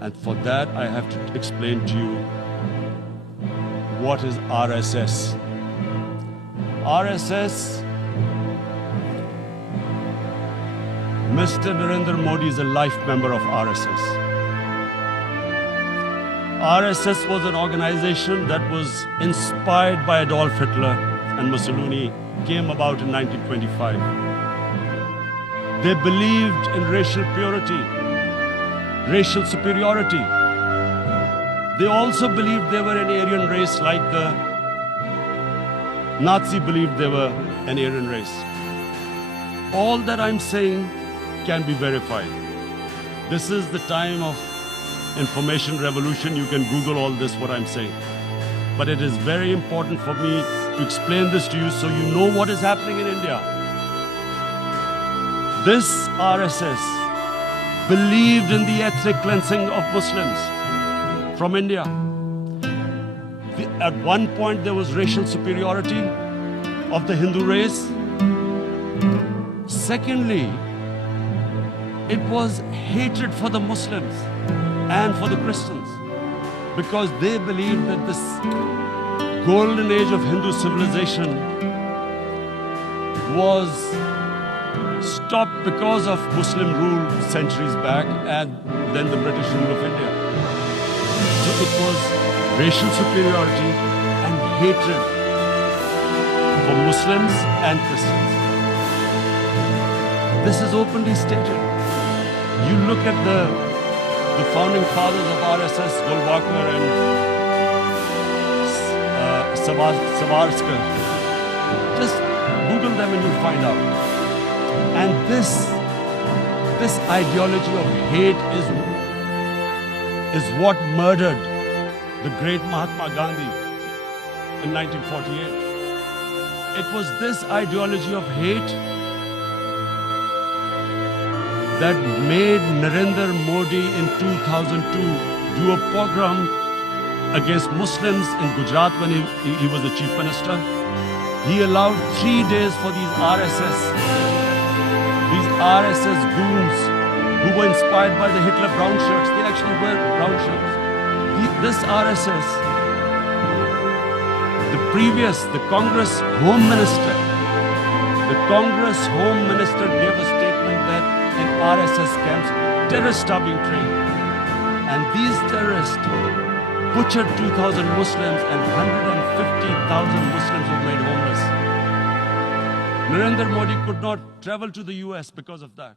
And for that, I have to explain to you what is RSS. RSS, Mr. Narendra Modi is a life member of RSS. RSS was an organization that was inspired by Adolf Hitler and Mussolini, came about in 1925. They believed in racial purity, racial superiority. They also believed they were an Aryan race like the Nazi believed they were an Aryan race. All that I'm saying can be verified. This is the time of information revolution. You can Google all this, what I'm saying. But it is very important for me to explain this to you so you know what is happening in India. This RSS believed in the ethnic cleansing of Muslims from India. At one point, there was racial superiority of the Hindu race. Secondly, it was hatred for the Muslims and for the Christians, because they believed that this golden age of Hindu civilization was stopped because of Muslim rule centuries back and then the British rule of India. So it was racial superiority and hatred for Muslims and Christians. This is openly stated. You look at the founding fathers of RSS, Golwalkar and Savarkar. Just Google them and you'll find out. And this ideology of hate is what murdered the great Mahatma Gandhi in 1948. It was this ideology of hate that made Narendra Modi in 2002 do a pogrom against Muslims in Gujarat when he was the chief minister. He allowed 3 days for these RSS goons who were inspired by the Hitler brown shirts. They actually wear brown shirts. This RSS, the Congress Home Minister gave a statement that in RSS camps, terrorists are being trained. And these terrorists butchered 2,000 Muslims and 150,000 Muslims were made homeless. Narendra Modi could not travel to the US because of that.